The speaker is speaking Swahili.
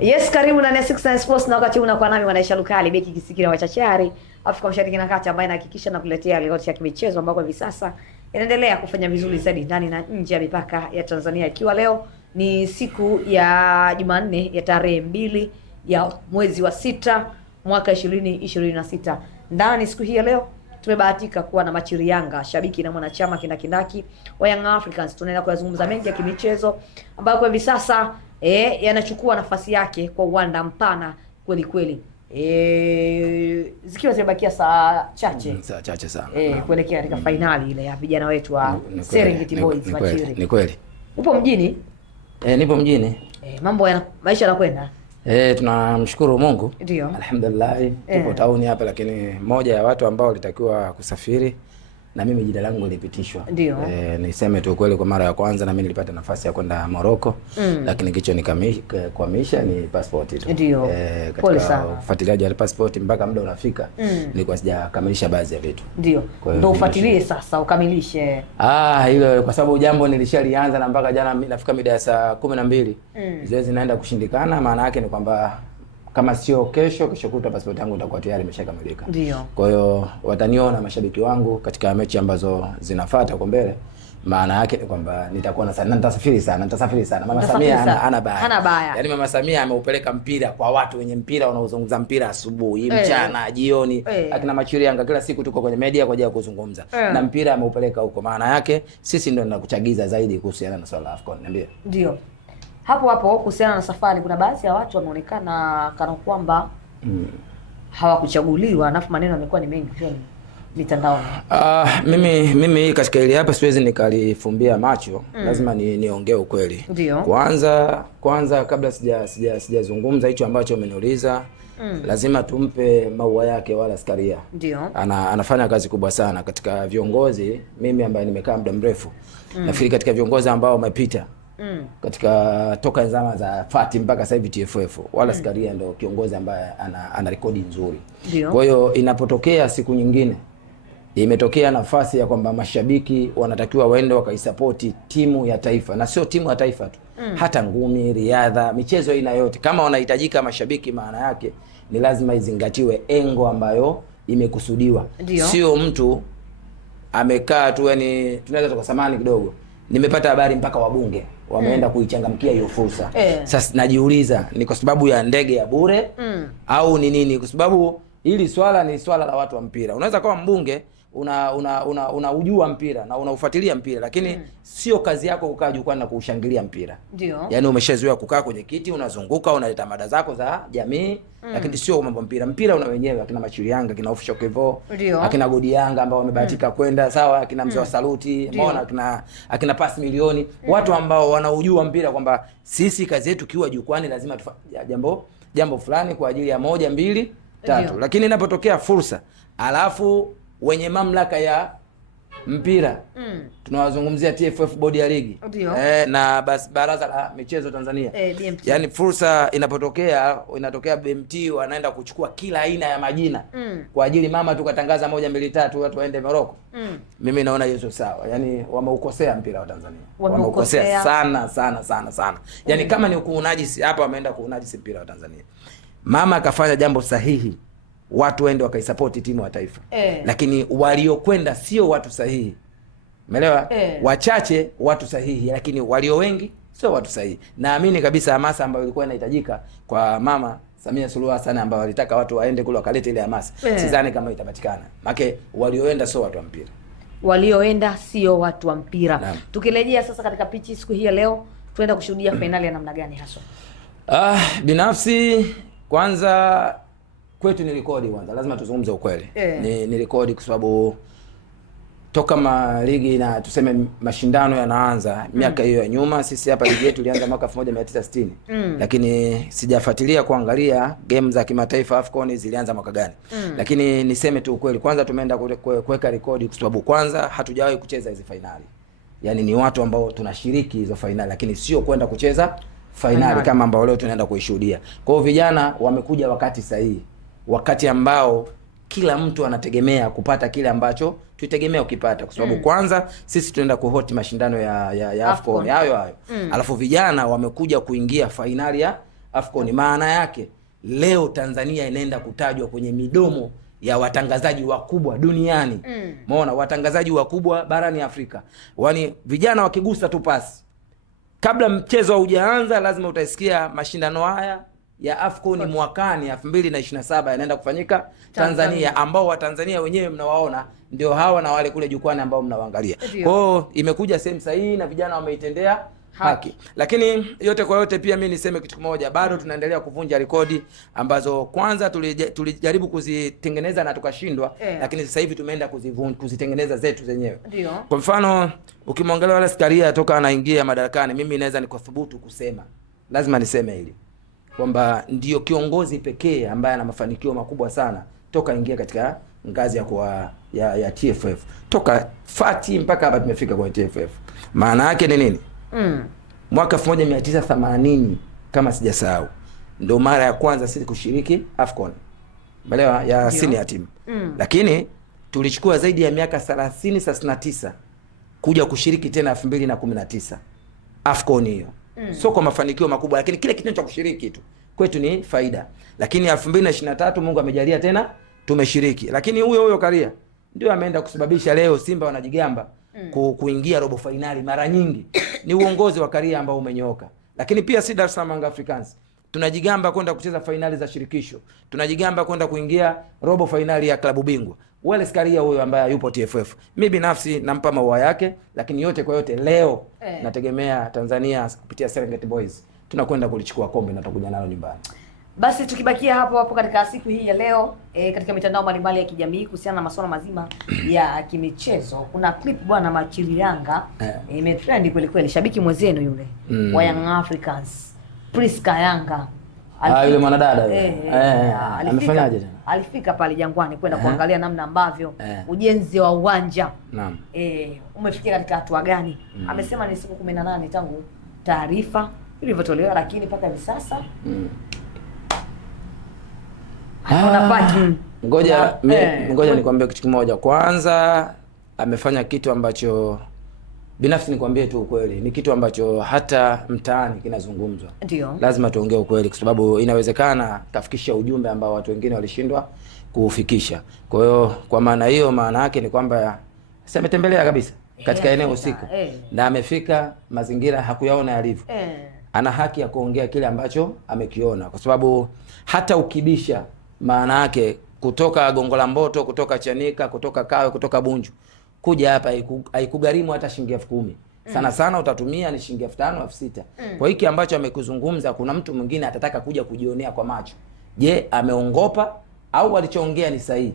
Yes, karibu na 69 Sports na wakati unakuwa nami Mwanaisha Lukali, beki kisikira wa Chachari, Afrika Mashariki na Kati, ambaye anahakikisha na kuletea ripoti ya kimichezo ambako hivi sasa inaendelea kufanya vizuri zaidi ndani na nje ya mipaka ya Tanzania, ikiwa leo ni siku ya Jumanne ya tarehe 2 ya mwezi wa 6 mwaka 2026. Ndani siku hii ya leo tumebahatika kuwa na Machiri Yanga, shabiki na mwanachama kindakindaki wa Young Africans. Tunaenda kuyazungumza mengi ya kimichezo ambako hivi sasa yanachukua nafasi yake kwa uwanda mpana kweli kweli. Zikiwa zimebakia saa chache sana kuelekea katika finali ile ya vijana wetu wa Serengeti Boys. Machiri, ni kweli upo mjini? Nipo mjini. Mambo ya maisha yanakwenda? Tunamshukuru Mungu. Ndio. Alhamdulillah. Tupo tauni hapa, lakini moja ya watu ambao walitakiwa kusafiri na mimi jina langu lilipitishwa. Niseme tu kweli, kwa mara ya kwanza na mimi nilipata nafasi ya kwenda Morocco, lakini kicho nikwamisha ni passport tu. Ndio. Katika ufuatiliaji wa passport mpaka muda unafika, nilikuwa sijakamilisha baadhi ya vitu. Ndio. Ndio ufuatilie sasa ukamilishe. Hilo kwa sababu jambo nilishalianza na mpaka jana nafika mida ya saa 12. Zoezi naenda kushindikana, maana yake ni kwamba kama sio kesho kutwa passport yangu itakuwa tayari imeshakamilika. Ndio. Kwa hiyo wataniona mashabiki wangu katika mechi ambazo zinafuata huko mbele. Maana yake ni kwamba nitakuwa nitasafiri sana. Mama Samia hana baya. Yaani Mama Samia ameupeleka mpira kwa watu wenye mpira wanaozungumza mpira asubuhi, mchana, jioni. Akina Machiri Yanga kila siku tuko kwenye media kwa ajili ya kuzungumza. Na mpira ameupeleka huko. Maana yake sisi ndio tunakuchagiza zaidi kuhusiana na swala la AFCON. Niambie. Ndio. Hapo kuhusiana na safari, kuna baadhi ya watu wameonekana kana kwamba hawakuchaguliwa, alafu maneno yamekuwa ni mengi pia mitandaoni. Mimi katika ile hapa siwezi nikalifumbia macho. Lazima niongee ukweli. Ndio. Kwanza kabla sijazungumza hicho ambacho umeniuliza, lazima tumpe maua yake wala Askaria. Ndio. Anafanya kazi kubwa sana katika viongozi. Mimi ambaye nimekaa muda mrefu, nafikiri katika viongozi ambao wamepita katika toka nzama za Fati mpaka sasa hivi TFF, wala Askaria ndio kiongozi ambaye ana rekodi nzuri. Kwa hiyo inapotokea siku nyingine imetokea nafasi ya kwamba mashabiki wanatakiwa waende wakaisapoti timu ya taifa, na sio timu ya taifa tu, hata ngumi, riadha, michezo aina yote, kama wanahitajika mashabiki, maana yake ni lazima izingatiwe engo ambayo imekusudiwa. Sio mtu amekaa tu, yani tunaweza tukasamani kidogo. Nimepata habari mpaka wabunge wameenda kuichangamkia hiyo fursa. Sasa najiuliza ni kwa sababu ya ndege ya bure au ni nini? Kwa sababu hili swala ni swala la watu wa mpira. Unaweza kuwa mbunge unaujua mpira na unaufuatilia mpira, lakini sio kazi yako kukaa jukwani na kuushangilia mpira. Ndio. Yaani umeshazoea kukaa kwenye kiti, unazunguka, unaleta mada zako za jamii, lakini sio mambo mpira. Mpira una wenyewe, akina Machiri Yanga, akina Official Kevo, akina Godi Yanga ambao wamebahatika kwenda sawa, akina Mzee wa Saluti, umeona, akina Pasi Milioni, watu ambao wanaujua mpira kwamba sisi kazi yetu kiwa jukwani lazima tufanye jambo fulani kwa ajili ya 1, 2, 3. Lakini inapotokea fursa, alafu wenye mamlaka ya mpira tunawazungumzia TFF, bodi ya ligi na baraza la michezo Tanzania, yani fursa inatokea BMT wanaenda kuchukua kila aina ya majina kwa ajili mama tukatangaza 1, 2, 3 watu waende Morocco. Mimi naona hiyo sio sawa. Yani wameukosea mpira wa Tanzania, wameukosea sana. Yani kama ni kuunajisi hapa, wameenda kuunajisi mpira wa Tanzania. Mama akafanya jambo sahihi, watu waende wakaisupport timu ya taifa. Lakini waliokwenda sio watu sahihi. Umeelewa? Wachache watu sahihi, lakini walio wengi sio watu sahihi. Naamini kabisa hamasa ambayo ilikuwa inahitajika kwa Mama Samia Suluhu Hassan, ambao walitaka watu waende kule wakalete ile hamasa, sidhani kama itapatikana. Maana walioenda sio watu wa mpira. Walioenda sio watu wa mpira. Tukirejea sasa katika pichi siku hii ya leo, tunaenda kushuhudia finali ya namna gani hasa? Binafsi kwanza kwetu ni rekodi kwanza. Lazima tuzungumze ukweli. Ni rekodi kwa sababu toka ligi na tuseme mashindano yanaanza miaka hiyo ya nyuma, sisi hapa ligi yetu ilianza mwaka 1960. Lakini sijafuatilia kuangalia game za kimataifa AFCON zilianza mwaka gani. Lakini niseme tu ukweli, kwanza tumeenda kuweka rekodi kwa sababu kwanza hatujawahi kucheza hizo finali. Yaani ni watu ambao tunashiriki hizo finali, lakini sio kwenda kucheza finali kama ambao leo tunaenda kuishuhudia. Kwa hiyo vijana wamekuja wakati sahihi, wakati ambao kila mtu anategemea kupata kile ambacho tuitegemea ukipata, kwa sababu kwanza sisi tunaenda kuhoti mashindano ya AFCON hayo. Alafu vijana wamekuja kuingia finali ya AFCON. Maana yake leo Tanzania inaenda kutajwa kwenye midomo ya watangazaji wakubwa duniani. Umeona, watangazaji wakubwa barani Afrika. Yaani vijana wakigusa tu pasi, kabla mchezo haujaanza lazima utaisikia mashindano haya ya AFCON mwakani 2027 yanaenda kufanyika Tanzania, ambao Watanzania wenyewe mnawaona ndio hawa na wale kule jukwani ambao mnawaangalia. Kwa hiyo imekuja sehemu sahihi na vijana wameitendea haki. Lakini yote kwa yote pia mimi niseme kitu kimoja, bado tunaendelea kuvunja rekodi ambazo kwanza tulijaribu kuzitengeneza na tukashindwa, lakini sasa hivi tumeenda kuzitengeneza zetu zenyewe. Kwa mfano ukimwangalia wala Skaria toka anaingia madarakani, mimi naweza nikathubutu kusema, lazima niseme hili, kwamba ndio kiongozi pekee ambaye ana mafanikio makubwa sana toka ingia katika ngazi ya TFF, toka fati mpaka hapa tumefika kwa TFF. Maana yake ni nini? Mwaka 1980 kama sijasahau ndio mara ya kwanza sisi kushiriki AFCON, umeelewa, ya senior team. Lakini tulichukua zaidi ya miaka 39 kuja kushiriki tena 2019 AFCON hiyo. Sio kwa mafanikio makubwa, lakini kile kitendo cha kushiriki tu kwetu ni faida. Lakini 2023 Mungu amejalia tena tumeshiriki. Lakini huyo Karia ndio ameenda kusababisha leo Simba wanajigamba kuingia robo finali mara nyingi. Ni uongozi wa Karia ambao umenyooka. Lakini pia si Dar es Salaam Africans tunajigamba kwenda kucheza finali za shirikisho, tunajigamba kwenda kuingia robo finali ya klabu bingwa. Wale Karia huyo ambaye yupo TFF, mimi binafsi nampa maua yake. Lakini yote kwa yote leo nategemea Tanzania kupitia Serengeti Boys tunakwenda kulichukua kombe na tutakuja nalo nyumbani. Basi tukibakia hapo katika siku hii ya leo katika mitandao mbalimbali ya kijamii kuhusiana na masuala mazima ya kimichezo, kuna clip bwana Machirianga imetrend kweli kweli. Shabiki mwenzenu yule wa Young Africans, Priska Yanga, yule mwanadada amefanyaje tena? Alifika pale Jangwani kwenda kuangalia namna ambavyo ujenzi wa uwanja umefikia katika hatua gani. Amesema ni siku 18 tangu taarifa ilivyotolewa, lakini mpaka hivi sasa ngoja nikwambie kitu kimoja. Kwanza amefanya kitu ambacho binafsi nikwambie tu ukweli, ni kitu ambacho hata mtaani kinazungumzwa. Lazima tuongee ukweli, kwa sababu inawezekana kafikisha ujumbe ambao watu wengine walishindwa kuufikisha. Kwa hiyo kwa maana hiyo, maana yake ni kwamba ametembelea kabisa katika eneo husika na amefika, mazingira hakuyaona yalivyo. Ana haki ya kuongea kile ambacho amekiona, kwa sababu hata ukibisha, maana yake kutoka Gongo la Mboto, kutoka Chanika, kutoka Kawe, kutoka Bunju kuja hapa haikugharimu hata shilingi 10,000. Sana sana utatumia ni shilingi 5,000 au 6,000. Kwa hiki ambacho amekuzungumza, kuna mtu mwingine atataka kuja kujionea kwa macho. Je, ameongopa au alichoongea ni sahihi?